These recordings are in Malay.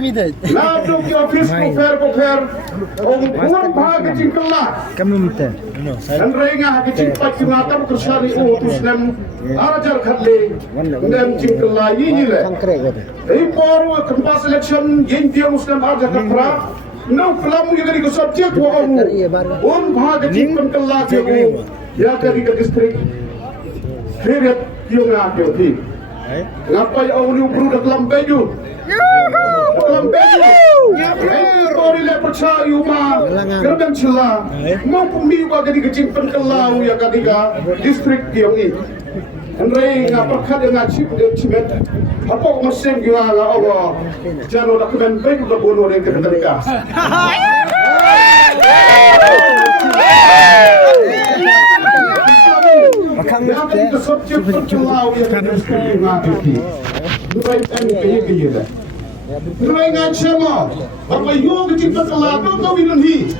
Lalu ke office koper Puan bahagia cingkelah Kami minta. Dan rengah ke cingpat cingatan Kersari utus nem Arajar khadle Nem cingkelah ini le Iporu kempas election Yentia muslim arajar kapra Nau kelamu yang dari ke subjek Wamu Puan bahagia cingpan kelah ke Ya dari ke distrik Kirit yung ngake uti Ngapai awli ubru dak lambeju Tori le percaya ma gerbang celah mau pembiwa jadi kecil penkelau ya ketiga distrik yang ini Henry ngapakat yang ngacip cibet apa mesin gila Allah jangan nak kena baik udah bunuh yang ketika Makan yang kesubjek penkelau ya distrik ngaki Dubai ini dah Rengan cema, apa yung kita telah tahu ini.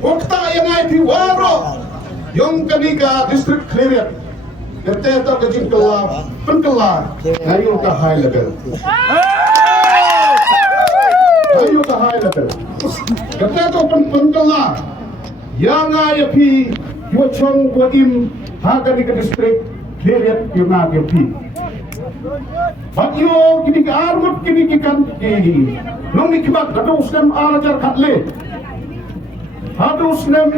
Waktu yang ai waro, yung kanika distrik clear. Kita tahu kecil kelah, penkelah, ayo ke high level. Ayo ke high level. Kita tahu penkelah, yang ai pi, yung chong im, hakanika distrik clear yung ai pi. Bagyo kini ke armut kini kan ini. Nong ikibat kadu usnem arajar katle. Kadu usnem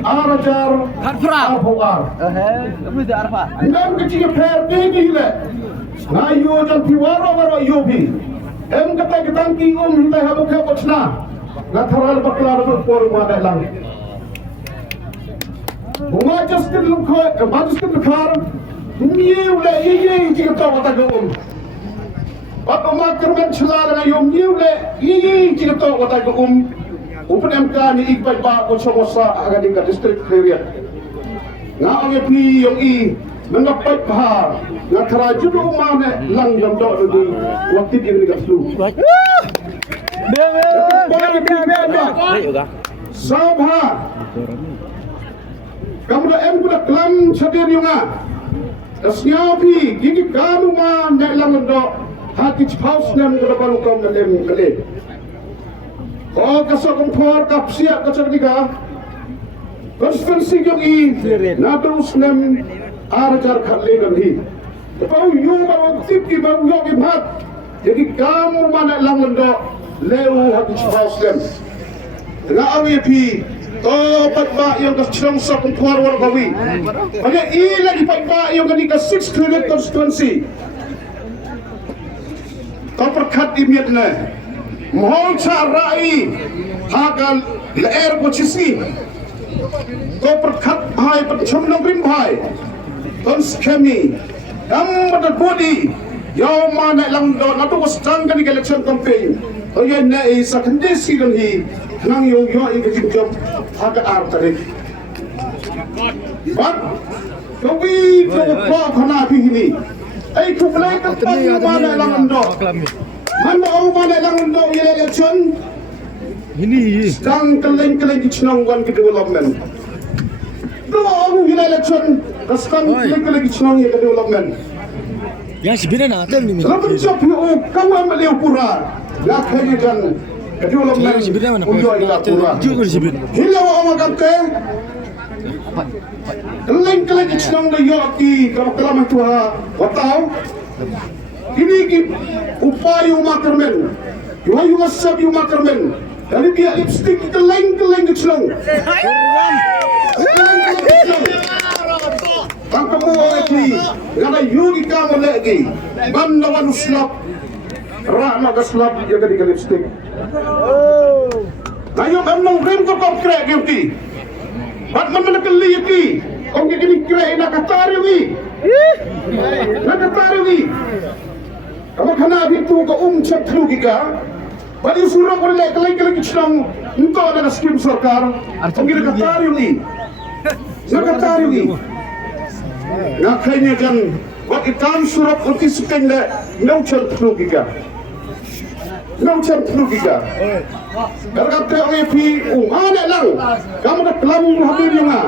arajar arfoar. Kamu dah arfa. Nam kecil per ini le. Ngayu jan piwaro yobi. Kata ketangki kita habuk habuk sna. Ngatharal baklar por mana lang. Bunga justin lukho, majustin lukhar. New le ini jika tahu kata gum. Apa makarman celah dengan yom new le ini jika tahu kata gum. Upun MK ni ikut pak konsomosa agar di distrik clear. Ngai pi yang i mendapat bahar. Ngai kerajaan rumah ne Lyngdoh di waktu dia ni kaslu. Sabha. Kamu dah kuda kelam sadir yunga. Asnyapi gigi kamu ma Nehlang Lyngdoh hati paus nem kuda baru kau ngelem kelip. Oh kasar kompor kapsiak kasar tiga. Konstitusi yang i nadrus nem arajar khatle ganhi. Kau yung baru tip ki baru yung imat. Jadi kamu ma Nehlang Lyngdoh leu hati paus nem. Tengah awi pi Topat ba yung kasong sa kumpar wargawi. Pada ilan ipag ba yung kanika 6 credit constituency. Toperkat imit na. Mohon sa rai hagal laer posisi. Toperkat hai pachum ng rimbay. Tons kami. Ang madadbodi. Yung mga Lyngdoh natukos tang kanika election campaign. O yan na sa kandisi lang nang yung ikajib agak artarik. But kawi ko kana ini. Ay kukulay ka pa yung mga Nehlang Lyngdoh. Mana ang mga Nehlang Lyngdoh yung election? Ini. Stang kaleng-kaleng itinangwan ke development. Dua ang yung election, stang kaleng-kaleng itinang ke development. Yang sebenarnya natal ni. Lalu jawab yung kawan maliw pura. Lakhanya kan development untuk ila pura. Hilaw ang magante. Kaleng-kaleng itinang na yoki kamakalaman tuha. Wataw. Kini ki upaya umakarmen. Yung asab yung umakarmen. Dari dia lipstick kaleng-kaleng itinang. Ang kamuha lagi. Ngana yugi kamu lagi. Bandawan uslap. Rahma kaslap yang kadi lipstick. Ayo memang rem ko konkret guilty. Bat man nakali yaki. Kung kini kira nakatari wi. Nakatari wi. Kamu kana bitu ko chat lugi ka. Bali surang ko le kalay kitlang nto na skim sarkar. Kung kini nakatari wi. Nakatari wi. Nakanya kan wat itam surat uti sukan le no chat lugi ka. No chat lugi ka. Karena orang EP ada lang, kamu dah kelam hadir yang ah.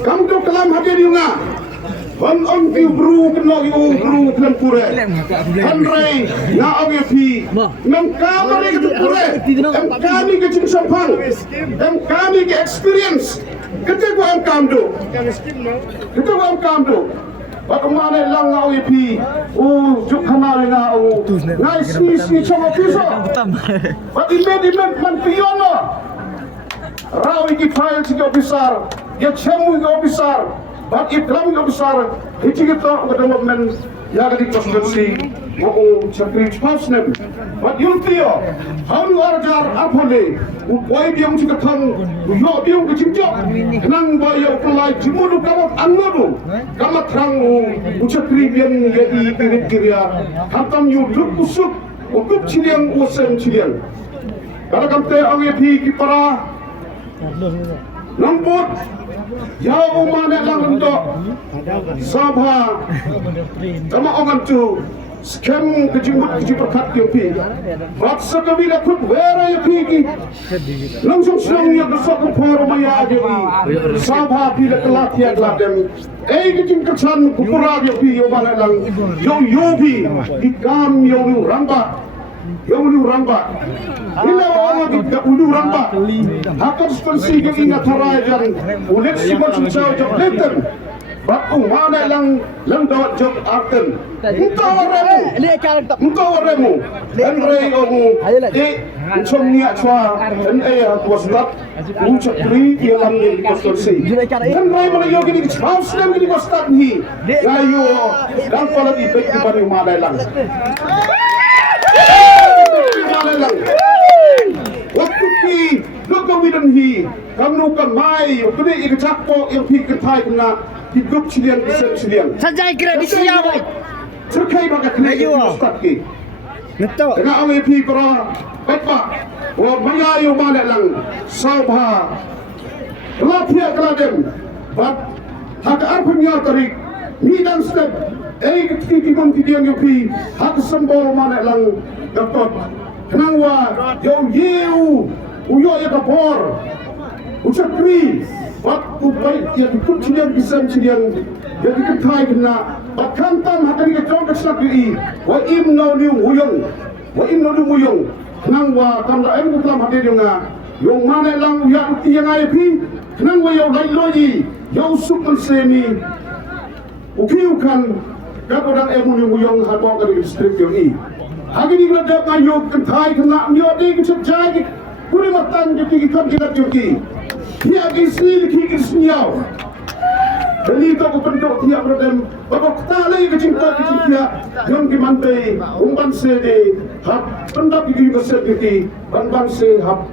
Kamu dah kelam hadir yang ah. on ki bru kno yu bru klan pure han rei na ong pi nam kamare ke pure em kami ke chim sampang em kami ke experience kete ko am kamdo kete ko am kamdo bakamane lang ong pi o juk hanare na o nai si chama piso but immediate man piono raw iki file si officer ya chemu officer but Islamic officer hichigito development yagadi constituency mo chakri pasnem but yultio how you arjar apole boy biang chikathang yo biang kichimjo nang boy yo kulai jimudu kamat anmodu kamat rang chakri biang yadi kirit kirya hatam yu luk usuk ukup chiliang usem chiliang kada kamte angepi kipara Namput Yau Nehlang Lyngdoh Sabha Tama ongan tu Scam kejimut kejiperkat yopi Baksa kami dapat wera yopi ki Langsung senang ya besok keporo maya yopi Sabha bila kelatihan ladem kejim kersan kupura yopi Yoba Nehlang yopi Ikam ulu ramba ulu ramba Ila orang kita ulu ramba Hakam sponsi ke ingat harajan Ulet simon susah jok leten Baku Nehlang Lyngdoh jok arten Entah waremu Enrei omu Ucom niat cua Enrei waslat Ucap beri Ialam yang sponsi Enrei mana yogi ni Haus nem ni waslat ni Gayo Dan pala di baik dibanding Nehlang Waktu ki Luka widan hi Kamu kan mai Kena ikut yang pi ketai kena Hidup cilian kisah cilian Sajai kira di siapa? Terkai baka kena Ustaz ki Betul. Kena awal pi para Bapak Wah mengayu Nehlang Sabha Kelapia keladem Bat Hak arpanya tarik Midang step ketibun kidiang yopi Hak sembol Nehlang Dapat Kenangwa Yau Uyo ya kapor Ucakri Bat upai yang ikut cilian kisam cilian yang diketai kena bat kantam hakani ke jong kesak yi wa imno liu muyong kenangwa kamda em kulam hade jonga yong Nehlang yang tiang ayepi kenangwa yau lailoyi yau sukul semi ukiukan kapodang emu muyong habo kali district yi Hagi ni gradap ngayo kentai kena miode kecejai kuri matan jadi kita tidak jadi dia kisni liki kisniau jadi itu aku pendok tiap gradam babak talai kecinta kecinta yang dimantai umpan sede hak pendak gigi besar gigi banban se hak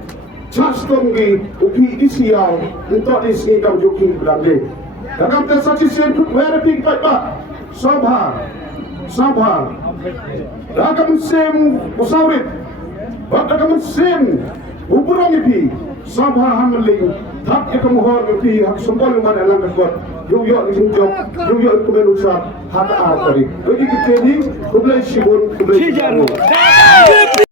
chastom gi uki isiau untuk di sini kau joki berande dalam tersaksi sen very big pak Sabha Ragam sem usawrit Ragam sem Uburang ipi Sabha hamaling Hak ikam hor ipi Hak sembol Nehlang kesot Yuk isinjok Yuk kumenusak Hak aatari Jadi kita ni Kublai sibun Kublai